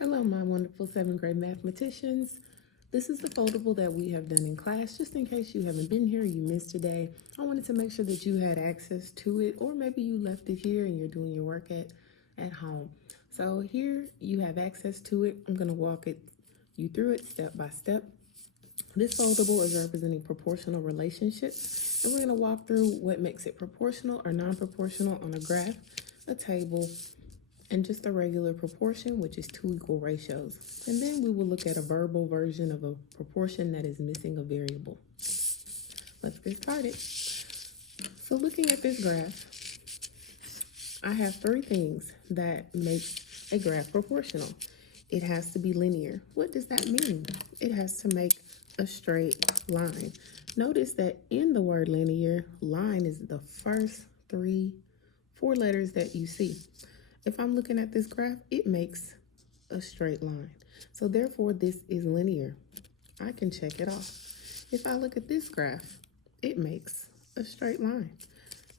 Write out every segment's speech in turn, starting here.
Hello, my wonderful 7th grade mathematicians. This is the foldable that we have done in class. Just in case you haven't been here, you missed today, I wanted to make sure that you had access to it, or maybe you left it here and you're doing your work at home. So here you have access to it. I'm going to walk you through it step by step. This foldable is representing proportional relationships, and we're going to walk through what makes it proportional or non-proportional on a graph, a table, and just a regular proportion, which is 2 equal ratios. And then we will look at a verbal version of a proportion that is missing a variable. Let's get started. So looking at this graph, I have 3 things that make a graph proportional. It has to be linear. What does that mean? It has to make a straight line. Notice that in the word linear, line is the first 4 letters that you see. If I'm looking at this graph, it makes a straight line. So therefore, this is linear. I can check it off. If I look at this graph, it makes a straight line.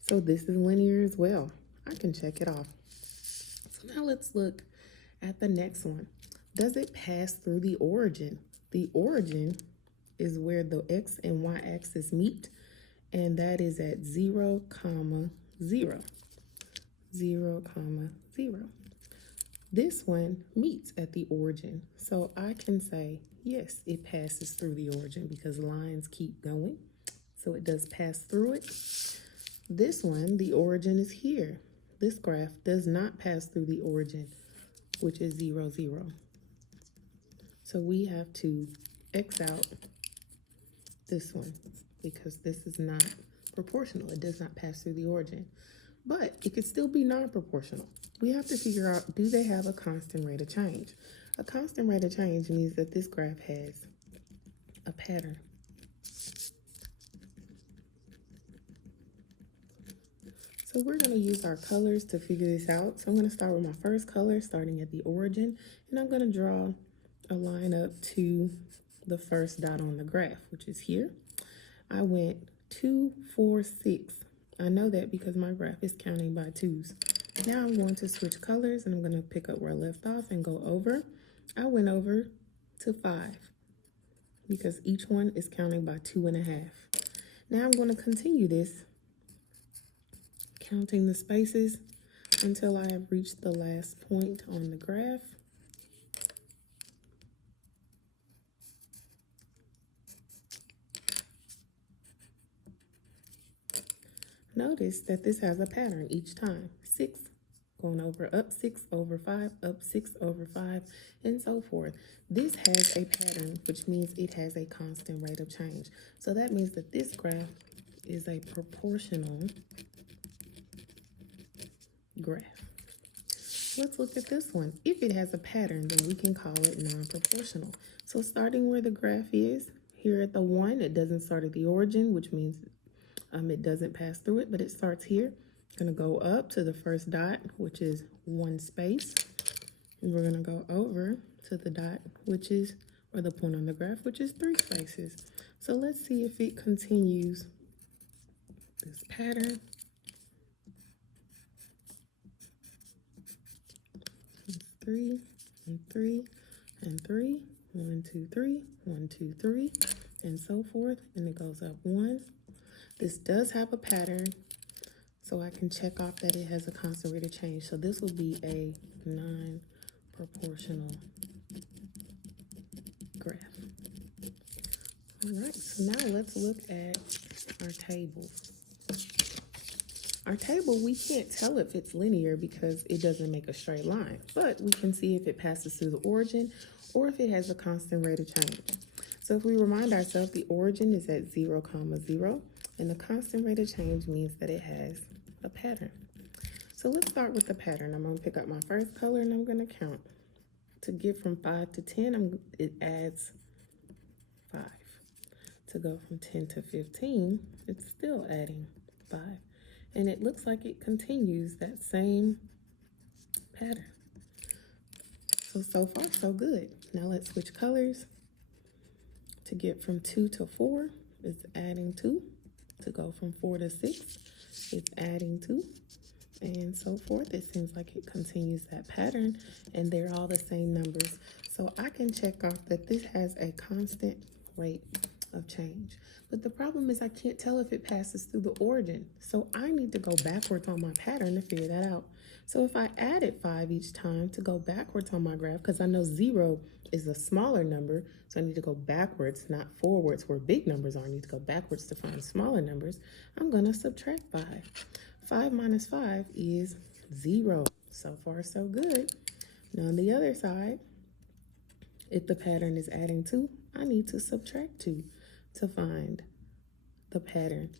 So this is linear as well. I can check it off. So now let's look at the next one. Does it pass through the origin? The origin is where the x and y axis meet, and that is at 0, 0. 0, 0. This one meets at the origin. So I can say, yes, it passes through the origin because lines keep going. So it does pass through it. This one, the origin is here. This graph does not pass through the origin, which is 0, 0. So we have to X out this one because this is not proportional. It does not pass through the origin. But it could still be non-proportional. We have to figure out, do they have a constant rate of change? A constant rate of change means that this graph has a pattern. So we're going to use our colors to figure this out. So I'm going to start with my first color, starting at the origin, and I'm going to draw a line up to the first dot on the graph, which is here. I went 2, 4, 6. I know that because my graph is counting by 2s. Now I'm going to switch colors and I'm going to pick up where I left off and go over. I went over to 5 because each one is counting by 2.5. Now I'm going to continue this, counting the spaces until I have reached the last point on the graph. Notice that this has a pattern each time. 6 going over, up 6 over 5, up 6 over 5, and so forth. This has a pattern, which means it has a constant rate of change. So that means that this graph is a proportional graph. Let's look at this one. If it has a pattern, then we can call it non-proportional. So starting where the graph is, here at the 1, it doesn't start at the origin, which means it doesn't pass through it, but it starts here. Going to go up to the first dot, which is 1 space. And we're going to go over to the dot, which is, or the point on the graph, which is 3 spaces. So let's see if it continues this pattern. It's 3 and 3 and 3, 1, 2, 3, 1, 2, 3, and so forth. And it goes up 1. This does have a pattern, so I can check off that it has a constant rate of change. So this will be a non-proportional graph. All right, so now let's look at our table. Our table, we can't tell if it's linear because it doesn't make a straight line, but we can see if it passes through the origin or if it has a constant rate of change. So if we remind ourselves, the origin is at 0, 0. And the constant rate of change means that it has a pattern. So let's start with the pattern. I'm going to pick up my first color and I'm going to count. To get from 5 to 10, it adds 5. To go from 10 to 15, it's still adding 5. And it looks like it continues that same pattern. So far, so good. Now let's switch colors. To get from 2 to 4, it's adding 2. To go from 4 to 6, it's adding 2. and so forth. It seems like it continues that pattern, and they're all the same numbers. So I can check off that this has a constant rate of change. But the problem is I can't tell if it passes through the origin. So I need to go backwards on my pattern to figure that out. So if I added 5 each time to go backwards on my graph, because I know 0 is a smaller number, so I need to go backwards, not forwards where big numbers are. I need to go backwards to find smaller numbers. I'm going to subtract 5. 5 minus 5 is 0. So far, so good. Now on the other side, if the pattern is adding 2, I need to subtract 2 to find the pattern.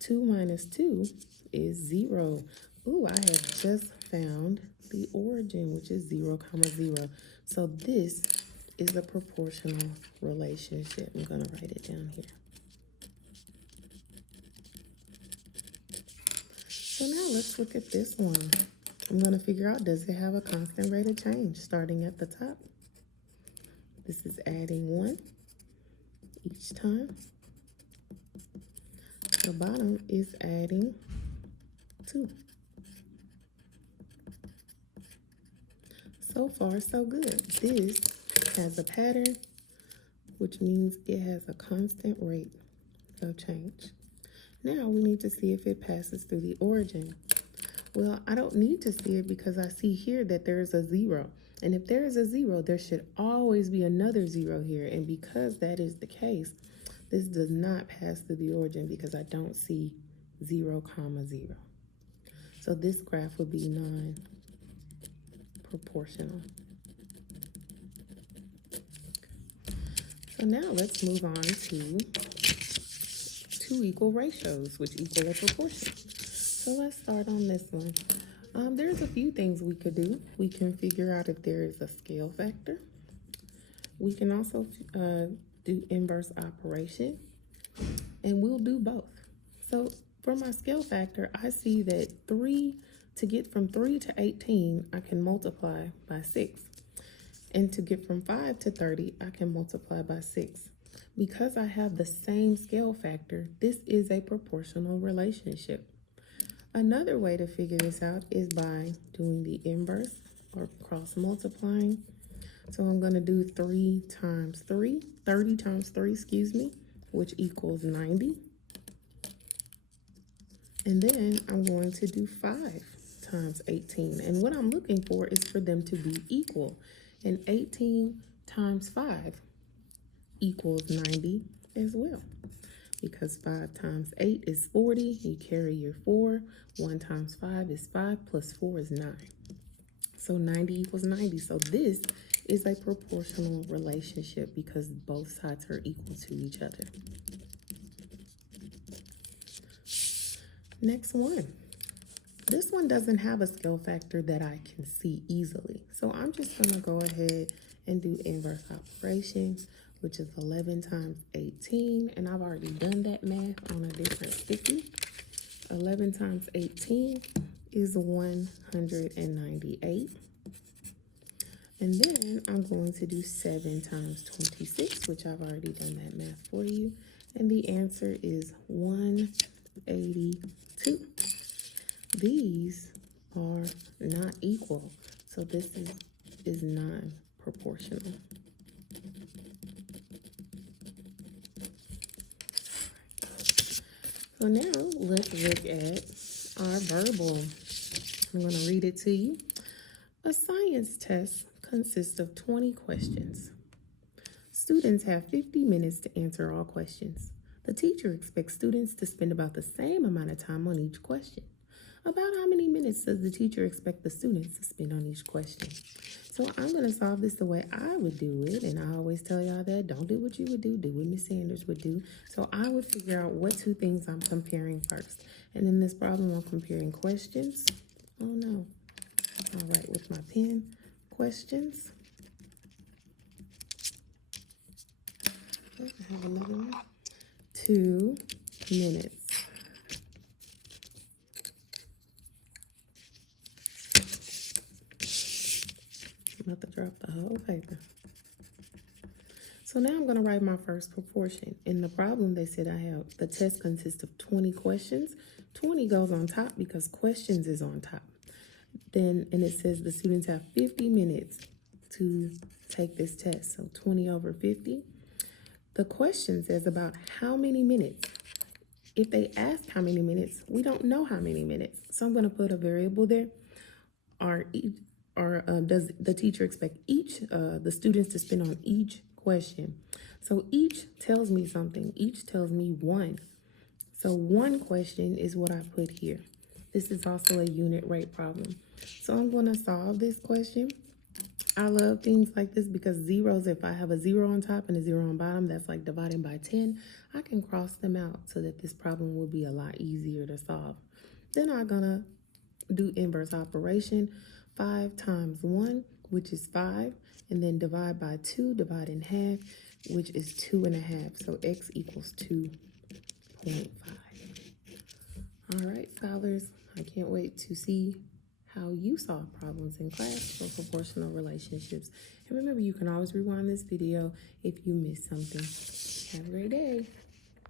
2 minus 2 is 0. Ooh, I have just found the origin, which is 0, 0. So this is a proportional relationship. I'm going to write it down here. So now let's look at this one. I'm going to figure out, does it have a constant rate of change? Starting at the top, this is adding 1 each time. The bottom is adding 2. So far, so good. This has a pattern, which means it has a constant rate of change. Now we need to see if it passes through the origin. Well, I don't need to see it because I see here that there's a 0. And if there is a 0, there should always be another 0 here. And because that is the case, this does not pass through the origin because I don't see 0, 0. So this graph would be non-proportional. So now let's move on to 2 equal ratios, which equal a proportion. So let's start on this one. There's a few things we could do. We can figure out if there is a scale factor. We can also do inverse operation, and we'll do both. So for my scale factor, I see that to get from 3 to 18, I can multiply by 6. And to get from 5 to 30, I can multiply by 6. Because I have the same scale factor, this is a proportional relationship. Another way to figure this out is by doing the inverse or cross multiplying. So I'm going to do 30 times 3, which equals 90. And then I'm going to do 5 times 18. And what I'm looking for is for them to be equal. And 18 times 5 equals 90 as well. Because 5 times 8 is 40. You carry your 4. 1 times 5 is 5 plus 4 is 9. So 90 equals 90. So this is a proportional relationship because both sides are equal to each other. Next one. This one doesn't have a scale factor that I can see easily. So I'm just going to go ahead and do inverse operation, which is 11 times 18. And I've already done that math on a different sticky. 11 times 18 is 198. And then I'm going to do 7 times 26, which I've already done that math for you. And the answer is 182. These are not equal, so this is non-proportional. So now let's look at our verbal. I'm going to read it to you. A science test consists of 20 questions. Students have 50 minutes to answer all questions. The teacher expects students to spend about the same amount of time on each question. About how many minutes does the teacher expect the students to spend on each question? So I'm going to solve this the way I would do it. And I always tell y'all that don't do what you would do what Miss Sanders would do. So I would figure out what 2 things I'm comparing first. And in this problem, I'm comparing questions. Oh no. I'll write with my pen. Questions. I have another one. 2 minutes. I'm about to drop the whole paper. So now I'm going to write my first proportion. In the problem, they said the test consists of 20 questions. 20 goes on top because questions is on top. Then, and it says the students have 50 minutes to take this test. So 20 over 50. The question says about how many minutes. If they ask how many minutes, we don't know how many minutes. So I'm going to put a variable there. Does the teacher expect the students to spend on each question? So each tells me something. Each tells me one. So one question is what I put here. This is also a unit rate problem. So I'm going to solve this question. I love things like this because zeros, if I have a 0 on top and a 0 on bottom, that's like dividing by 10. I can cross them out so that this problem will be a lot easier to solve. Then I'm going to do inverse operation. 5 times 1, which is 5, and then divide by 2, divide in half, which is 2.5. So x equals 2.5. All right, scholars, I can't wait to see how you solve problems in class for proportional relationships. And remember, you can always rewind this video if you missed something. Have a great day.